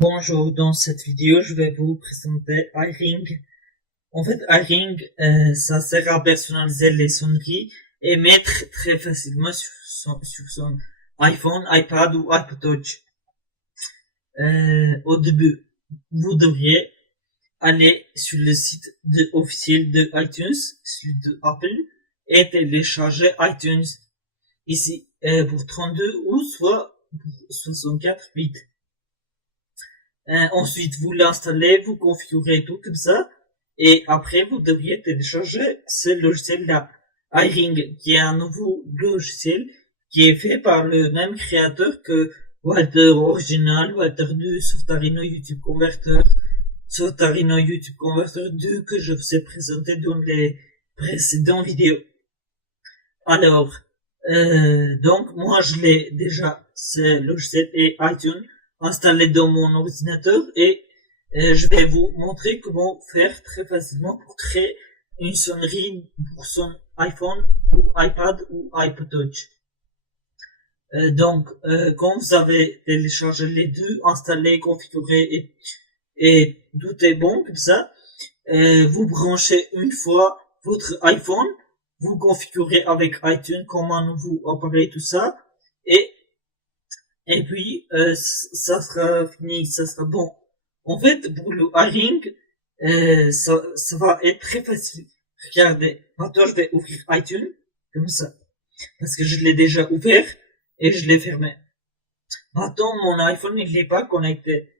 Bonjour, dans cette vidéo, je vais vous présenter iRing. En fait, iRing, ça sert à personnaliser les sonneries et mettre très facilement sur son iPhone, iPad ou iPod Touch. Au début, vous devriez aller sur le site officiel de iTunes, celui de Apple, et télécharger iTunes ici pour 32 ou soit pour 64 bits. Ensuite, vous l'installez, vous configurez tout comme ça, et après, vous devriez télécharger ce logiciel-là, iRing, qui est un nouveau logiciel qui est fait par le même créateur que Walter Original, Walter 2, Softarino YouTube Converter, Softarino YouTube Converter 2 que je vous ai présenté dans les précédentes vidéos. Alors, donc moi je l'ai déjà, ce logiciel et iTunes installé dans mon ordinateur et je vais vous montrer comment faire très facilement pour créer une sonnerie pour son iPhone ou iPad ou iPod Touch. Quand vous avez téléchargé les deux, installé, configuré et tout est bon comme ça, vous branchez une fois votre iPhone, vous configurez avec iTunes comme un nouveau appareil, tout ça, et et puis ça sera fini, ça sera bon. En fait, pour le iRing, ça va être très facile. Regardez, maintenant je vais ouvrir iTunes comme ça, parce que je l'ai déjà ouvert et je l'ai fermé. Maintenant mon iPhone il n'est pas connecté.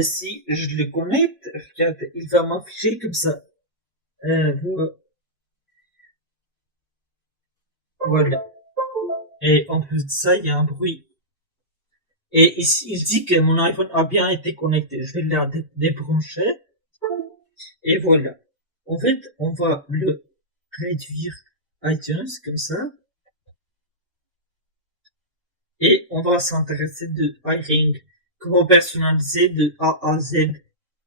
Si je le connecte, regardez, il va m'afficher comme ça. Voilà. Et en plus de ça, il y a un bruit. Et ici, il dit que mon iPhone a bien été connecté. Je vais la débrancher. Et voilà. En fait, on va le réduire iTunes comme ça. Et on va s'intéresser de iRing. Comment personnaliser de A à Z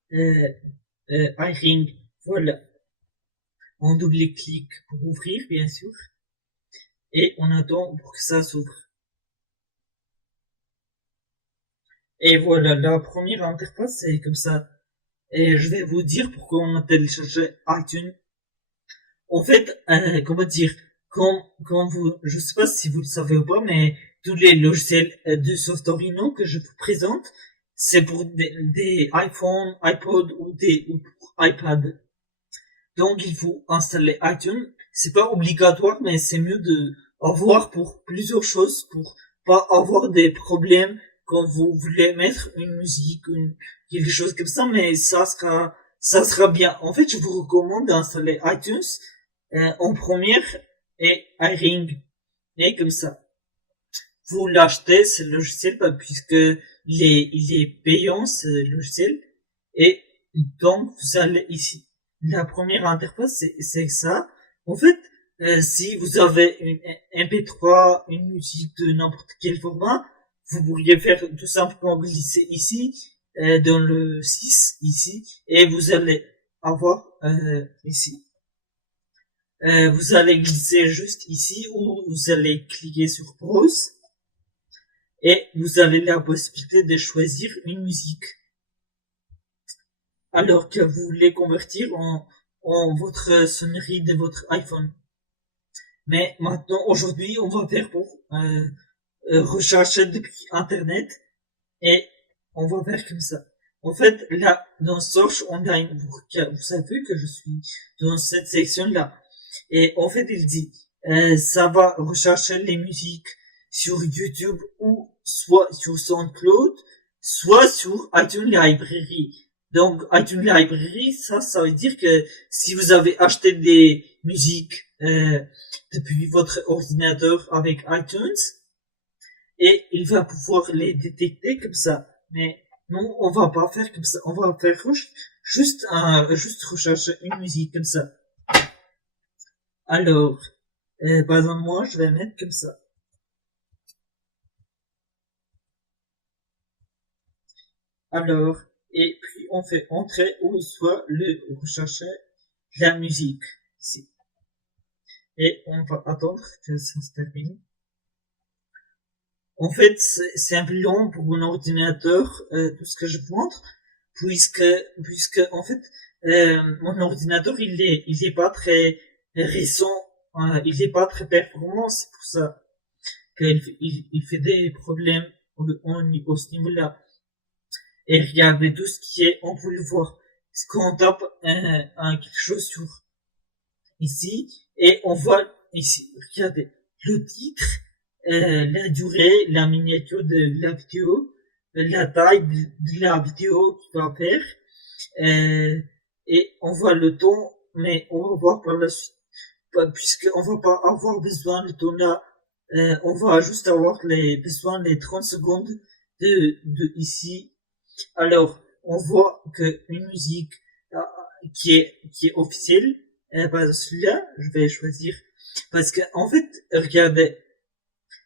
iRing. Voilà. On double-clique pour ouvrir, bien sûr. Et on attend pour que ça s'ouvre. Et voilà, la première interface, c'est comme ça. Et je vais vous dire pourquoi on a téléchargé iTunes. En fait, comment dire, quand vous, je sais pas si vous le savez ou pas, mais tous les logiciels de Softorino que je vous présente, c'est pour des iPhone, iPod ou pour iPad. Donc il faut installer iTunes. C'est pas obligatoire, mais c'est mieux de avoir pour plusieurs choses, pour pas avoir des problèmes quand vous voulez mettre une musique, quelque chose comme ça, mais ça sera bien. En fait, je vous recommande d'installer iTunes en première et iRing. Et comme ça, vous l'achetez, ce logiciel, puisque il est payant, ce logiciel. Et donc, vous allez ici. La première interface, c'est ça. En fait, si vous avez une MP3, une musique de n'importe quel format, vous pourriez faire tout simplement glisser ici, dans le 6 ici, et vous allez avoir ici. Vous allez glisser juste ici, ou vous allez cliquer sur Browse, et vous avez la possibilité de choisir une musique. Alors que vous voulez convertir en votre sonnerie de votre iPhone. Mais maintenant, aujourd'hui, on va faire pour rechercher depuis Internet et on va faire comme ça. En fait, là, dans Search Online, vous savez que je suis dans cette section-là. Et en fait, il dit, ça va rechercher les musiques sur YouTube ou soit sur SoundCloud, soit sur iTunes Library. Donc, iTunes Library, ça veut dire que si vous avez acheté des musiques depuis votre ordinateur avec iTunes, et il va pouvoir les détecter comme ça. Mais non, on va pas faire comme ça. On va faire juste rechercher une musique comme ça. Alors, par exemple, moi, je vais mettre comme ça. Alors, et puis on fait entrer ou soit le rechercher la musique ici. Et on va attendre que ça se termine. en fait, c'est un peu long pour un ordinateur, tout ce que je vous montre, puisque, en fait, mon ordinateur, il est pas très récent, il est pas très performant, c'est pour ça qu'il fait des problèmes au ce niveau-là. Et regardez tout ce qui est, on peut le voir. Quand on tape quelque chose sur ici, et on voit ici, regardez, le titre, la durée, la miniature de la vidéo, la taille de la vidéo qu'il va faire, et on voit le ton, mais on va voir par la suite, puisqu'on va pas avoir besoin de ton là, on va juste avoir besoin des 30 secondes de ici. Alors, on voit que une musique qui est officielle, celui-là, je vais choisir, parce que en fait, regardez,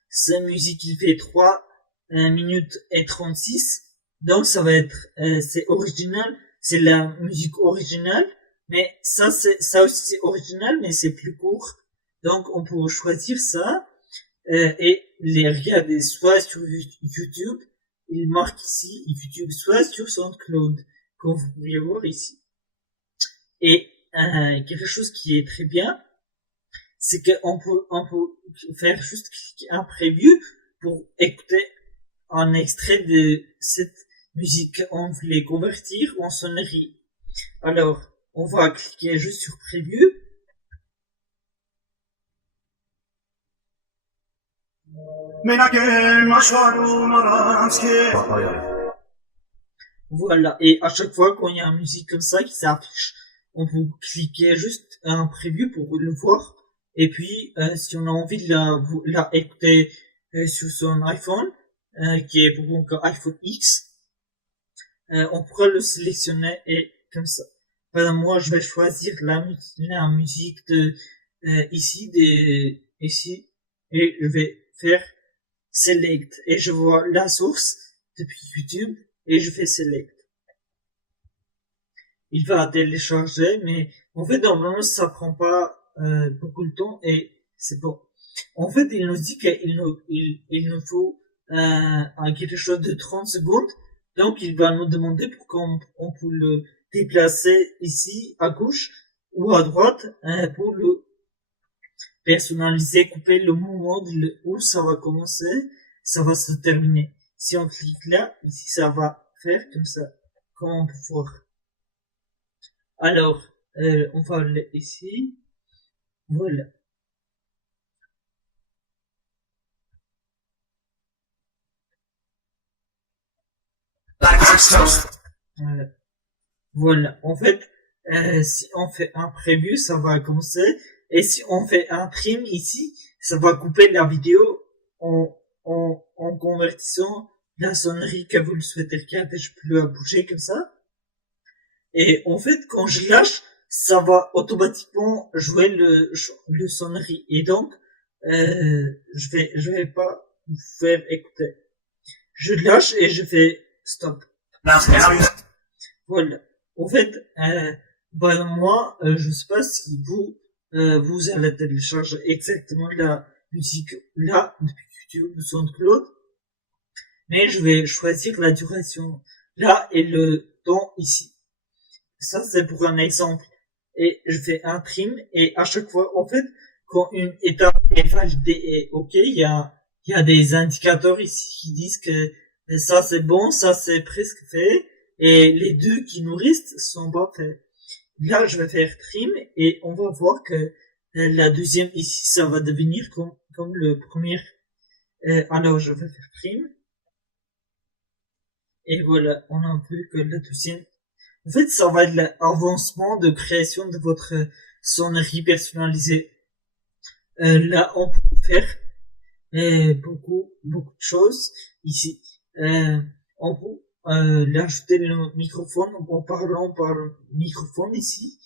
cette musique il fait 3 minutes et 36, donc ça va être, c'est original, c'est la musique originale, mais ça aussi c'est original, mais c'est plus court, donc on peut choisir ça, et les regarder soit sur YouTube, il marque ici YouTube, soit sur SoundCloud, comme vous pouvez voir ici. Et quelque chose qui est très bien, c'est qu'on peut faire juste cliquer un preview pour écouter un extrait de cette musique. On veut les convertir en sonnerie. Alors, on va cliquer juste sur preview. Voilà, et à chaque fois qu'il y a une musique comme ça qui s'affiche, on peut cliquer juste un preview pour le voir. Et puis, si on a envie de la écouter sur son iPhone, qui est pour donc iPhone X, on pourra le sélectionner et comme ça. Moi, je vais choisir la musique de ici, et je vais faire select et je vois la source depuis YouTube et je fais select. Il va télécharger, mais en fait normalement ça prend pas beaucoup de temps et c'est bon. En fait il nous dit qu'il nous faut quelque chose de 30 secondes, donc il va nous demander pour qu'on peut le déplacer ici à gauche ou à droite pour le personnaliser, couper le moment où ça va commencer, ça va se terminer. Si on clique là, ici ça va faire comme ça, comme on peut voir. Alors, on va aller ici, voilà. Voilà, en fait, si on fait un preview, ça va commencer. Et si on fait un trim ici, ça va couper la vidéo en convertissant la sonnerie que vous le souhaitez regarder. Je peux la bouger comme ça. Et en fait, quand je lâche, ça va automatiquement jouer le sonnerie. Et donc, je vais pas vous faire écouter. Je lâche et je fais stop. Voilà. En fait, moi, je sais pas si vous allez télécharger exactement la musique là depuis YouTube ou SoundCloud, mais je vais choisir la duration là et le temps ici. Ça, c'est pour un exemple. Et je fais un trim et à chaque fois, en fait, quand une étape est validée et ok, il y a des indicateurs ici qui disent que ça c'est bon, ça c'est presque fait et les deux qui nous restent sont pas faits. Là, je vais faire trim et on va voir que la deuxième ici, ça va devenir comme le premier. Alors, je vais faire trim. Et voilà, on a vu que la deuxième. En fait, ça va être l'avancement de création de votre sonnerie personnalisée. Là, on peut faire beaucoup de choses ici. On peut l'ajouter le microphone en parlant par le microphone ici.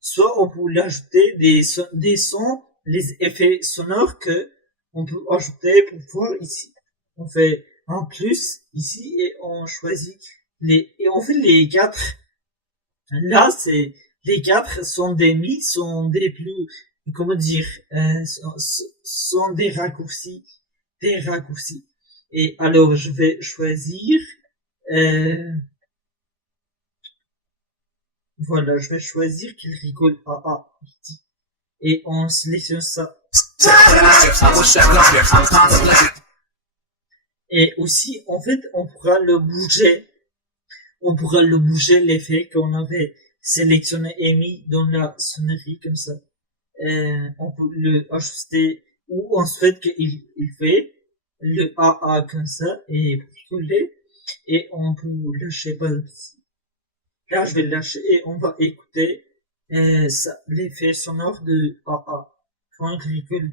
Soit on peut l'ajouter des sons, les effets sonores que on peut ajouter pour voir ici. On fait un plus ici et on choisit et on fait les 4. Là, c'est les 4 sont des mi, sont des plus, comment dire, sont des raccourcis. Et alors, je vais choisir, voilà, je vais choisir qu'il rigole. Et on sélectionne ça. Et aussi, en fait, on pourra le bouger. On pourra le bouger, l'effet qu'on avait sélectionné et mis dans la sonnerie, comme ça. On peut le ajuster ou on souhaite qu'il fait le AA comme ça et bricoler. Et on peut lâcher par ici. Là, je vais le lâcher et on va écouter ça, l'effet sonore de AA. Quand il rigole.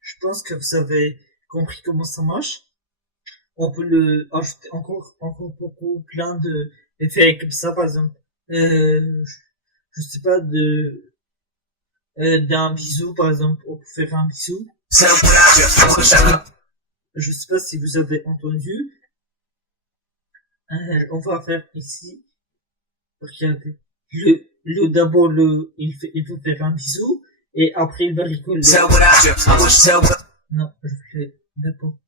Je pense que vous avez compris comment ça marche. On peut le ajouter encore beaucoup, plein de effets comme ça, par exemple. Je sais pas, d'un bisou, par exemple. On peut faire un bisou. Je sais pas si vous avez entendu. On va faire ici. Regardez. D'abord, il faut faire un bisou. Et après, il va rigoler. Non, je fais d'abord.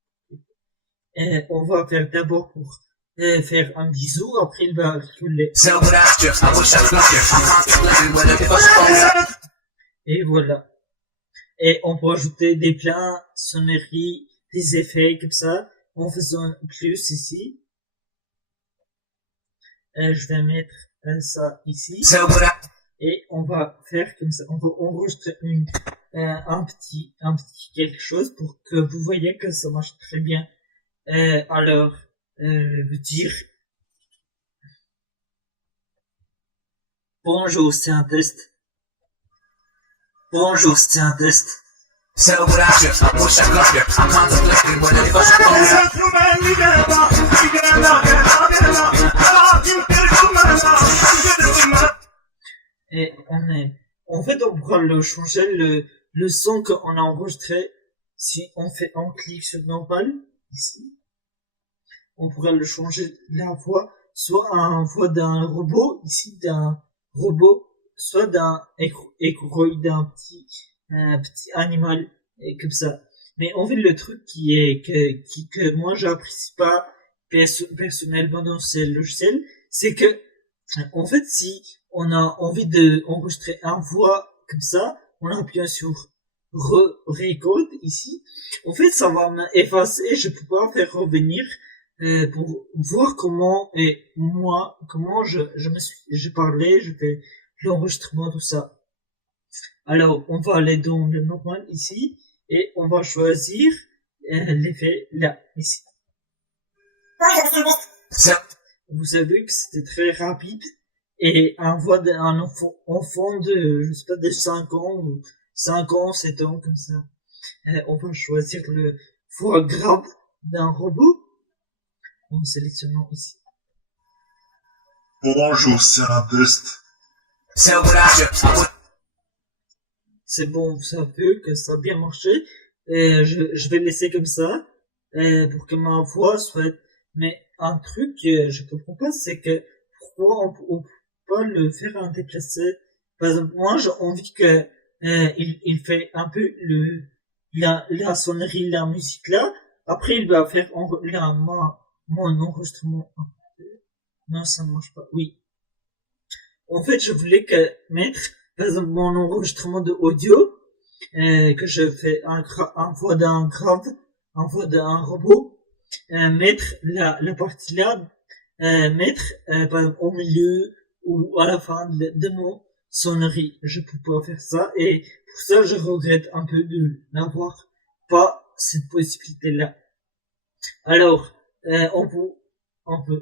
On va faire d'abord pour faire un bisou, après il va rigoler. Et voilà. Et on peut ajouter des pleins sonneries, des effets comme ça, en faisant plus ici. Je vais mettre ça ici. Et on va faire comme ça. On va enregistrer un petit quelque chose pour que vous voyez que ça marche très bien. Alors, vous dire bonjour, c'est un test. Bonjour, c'est un test. Et en fait, on pourra le changer le son qu'on a enregistré. Si on clique sur normal, ici, on pourrait le changer la voix, soit un voix d'un robot, ici d'un robot, soit d'un écureuil, d'un petit animal, et comme ça. Mais en fait, le truc que moi j'apprécie pas personnellement dans ce logiciel, c'est que, en fait, si on a envie de enregistrer un voix comme ça, on appuie sur record ici. En fait, ça va m'effacer, je peux pas faire revenir pour voir comment j'ai parlé, je fais l'enregistrement, tout ça. Alors, on va aller dans le normal ici et on va choisir l'effet là, ici. Vous avez vu que c'était très rapide et un voix d'un enfant de, je sais pas, de 5 ans ou 5 ans, 7 ans, comme ça. On va choisir le voix grave d'un robot en sélectionnant ici. Bonjour, c'est un test. C'est bon, vous savez que ça a bien marché. Je vais laisser comme ça pour que ma voix soit... Mais un truc que je comprends pas, c'est que pourquoi on peut pas le faire en déplacé. Par exemple, moi j'ai envie que il fait un peu la sonnerie, la musique là. Après il va faire mon enregistrement. Non, ça ne marche pas. Oui. En fait, je voulais mettre, par exemple, mon enregistrement de audio, que je fais un voix d'un grave, un voix d'un robot, mettre la partie là, mettre, par exemple, au milieu ou à la fin de mon sonnerie. Je peux pas faire ça et pour ça, je regrette un peu de n'avoir pas cette possibilité-là. Alors, on peut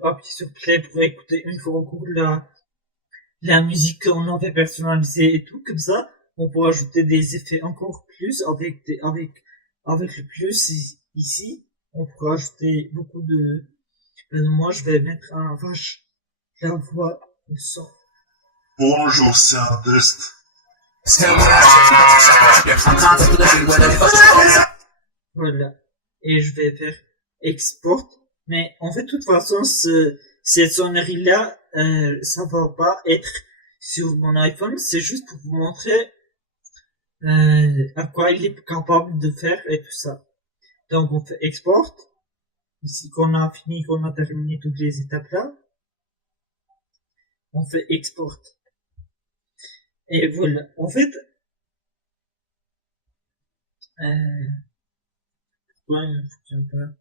appuyer sur play pour écouter une fois encore la musique qu'on avait personnalisée et tout, comme ça. On peut ajouter des effets encore plus avec le plus ici. On peut ajouter beaucoup de, moi, je vais mettre un vache, la voix, le son. Bonjour, c'est un test. Voilà. Et je vais faire export. Mais en fait, de toute façon, cette sonnerie-là, ça va pas être sur mon iPhone. C'est juste pour vous montrer à quoi il est capable de faire et tout ça. Donc on fait export. Ici qu'on a fini, qu'on a terminé toutes les étapes là, on fait export. Et voilà. En fait, pourquoi il ne fonctionne pas?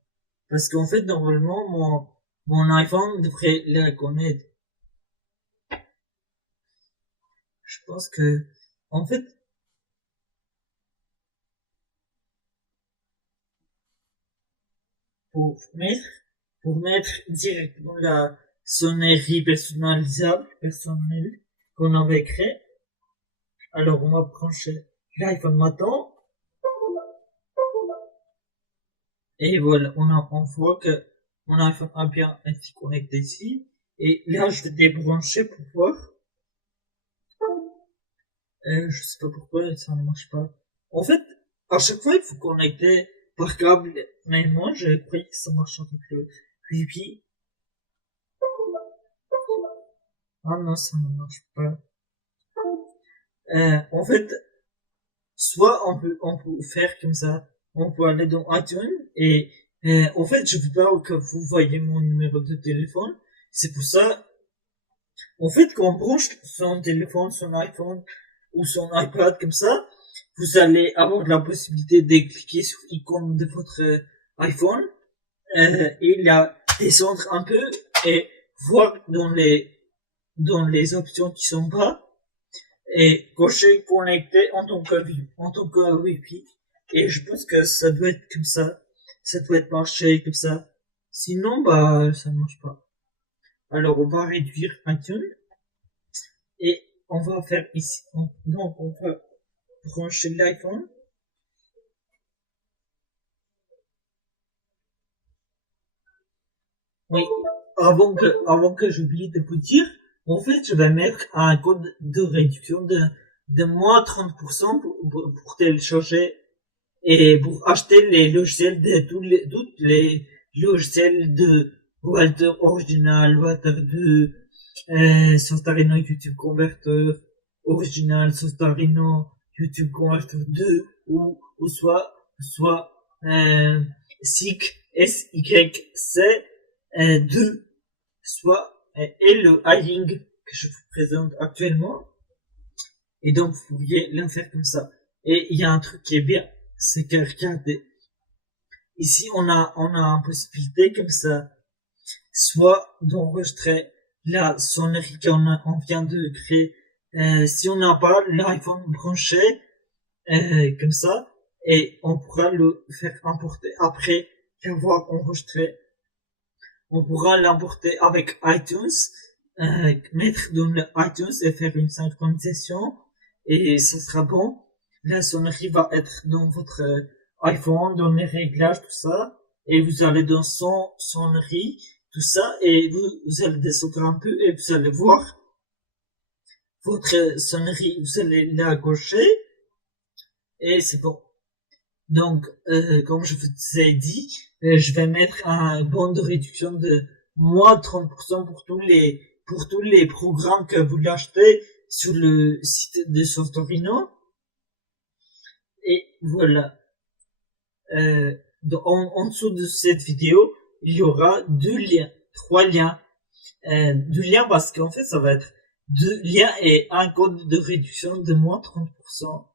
Parce qu'en fait, normalement, mon iPhone devrait la reconnaître. Je pense que, en fait, pour mettre, pour mettre directement la sonnerie personnelle qu'on avait créée, alors on va brancher l'iPhone maintenant. Et voilà, on voit que mon iPhone a bien été connecté ici. Et là, je vais débrancher pour voir. Je sais pas pourquoi ça ne marche pas. En fait, à chaque fois, il faut connecter par câble. Mais moi, j'ai pris que ça marche avec le Wi-Fi. Ah non, ça ne marche pas. En fait, soit on peut faire comme ça. On peut aller dans iTunes et en fait, je veux pas que vous voyez mon numéro de téléphone. C'est pour ça, en fait, quand on branche son téléphone, son iPhone ou son iPad comme ça, vous allez avoir la possibilité de cliquer sur l'icône de votre iPhone et la descendre un peu et voir dans les options qui sont bas et cocher connecté en tant que Wi-Fi. Et je pense que ça doit être comme ça. Ça doit être marché comme ça. Sinon, bah, ça ne marche pas. Alors, on va réduire iTunes. Et on va faire ici. Donc, on va brancher l'iPhone. Oui. Avant que j'oublie de vous dire, en fait, je vais mettre un code de réduction de moins 30% pour télécharger et pour acheter les logiciels de toutes les logiciels de Walter Original, Walter 2, Sostarino YouTube Converter Original, Sostarino YouTube Converter 2 ou soit SYC SYC 2 soit et le iLink que je vous présente actuellement. Et donc vous pourriez le faire comme ça. Et il y a un truc qui est bien, c'est que regardez, ici on a une possibilité comme ça, soit d'enregistrer la sonnerie on vient de créer, si on n'a pas l'iPhone branché comme ça, et on pourra le faire importer après l'avoir enregistré. On pourra l'importer avec iTunes, mettre dans le iTunes et faire une synchronisation et ça sera bon. La sonnerie va être dans votre iPhone, dans les réglages, tout ça, et vous allez dans son sonnerie, tout ça, et vous allez descendre un peu et vous allez voir votre sonnerie, vous allez la gaucher et c'est bon. Donc, comme je vous ai dit, je vais mettre un bon de réduction de moins 30% pour tous les programmes que vous l'achetez sur le site de Sostorino. Et voilà. En dessous de cette vidéo, il y aura trois liens. Deux liens parce qu'en fait, ça va être deux liens et un code de réduction de moins 30%.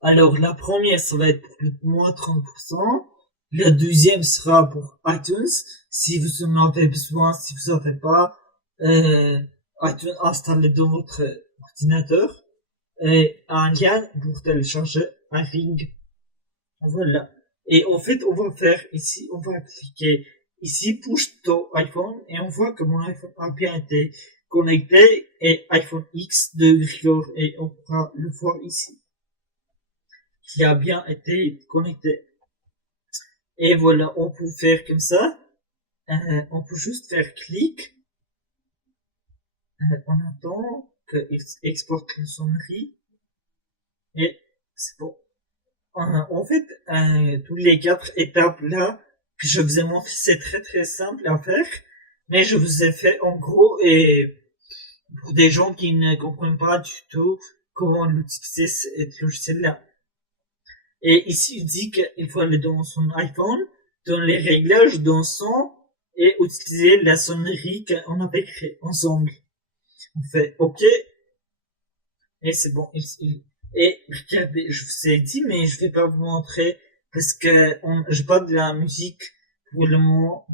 Alors, la première, ça va être pour le moins 30%. La deuxième sera pour iTunes. Si vous en avez besoin, si vous n'avez pas, iTunes installé dans votre ordinateur. Et un lien pour télécharger un ring. Voilà. Et en fait, on va faire ici, on va cliquer ici, push ton iPhone, et on voit que mon iPhone a bien été connecté, et iPhone X de Grigor, et on pourra le voir ici, qui a bien été connecté. Et voilà, on peut faire comme ça, on peut juste faire clic, on attend qu'il exporte la sonnerie, et c'est bon. En fait, tous les quatre étapes là que je vous ai montré, c'est très très simple à faire, mais je vous ai fait en gros et pour des gens qui ne comprennent pas du tout comment l'utiliser ce logiciel-là. Et ici, il dit qu'il faut aller dans son iPhone, dans les réglages, dans son, et utiliser la sonnerie qu'on avait créée ensemble. On fait OK, et c'est bon. Et regardez, je vous ai dit, mais je vais pas vous montrer parce que j'ai pas de la musique pour le moment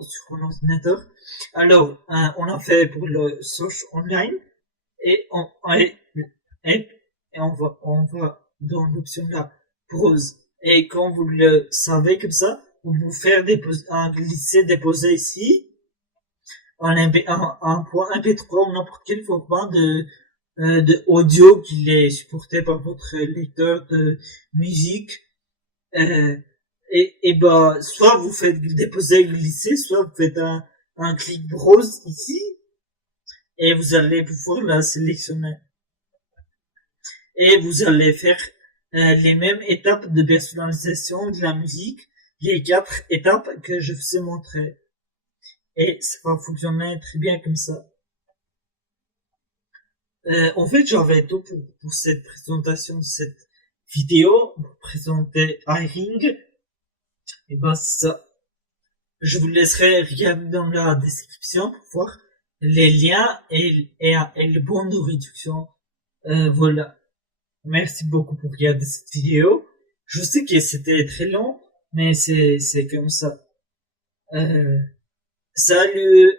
sur mon ordinateur. Alors, on a fait pour le search online et on va dans l'option là, pause. Et quand vous le savez comme ça, vous pouvez faire glisser, déposer ici un point MP3 ou n'importe quel format de audio qui est supporté par votre lecteur de musique. Et bah, soit vous faites déposer, glisser, soit vous faites un clic browse ici, et vous allez pouvoir la sélectionner. Et vous allez faire les mêmes étapes de personnalisation de la musique, les 4 étapes que je vous ai montrées. Et ça va fonctionner très bien comme ça. En fait, j'avais tout pour cette présentation de cette vidéo, pour présenter iRing. Et ben, c'est ça. Je vous laisserai regarder dans la description pour voir les liens et le bon de réduction. Voilà. Merci beaucoup pour regarder cette vidéo. Je sais que c'était très long, mais c'est comme ça. Salut!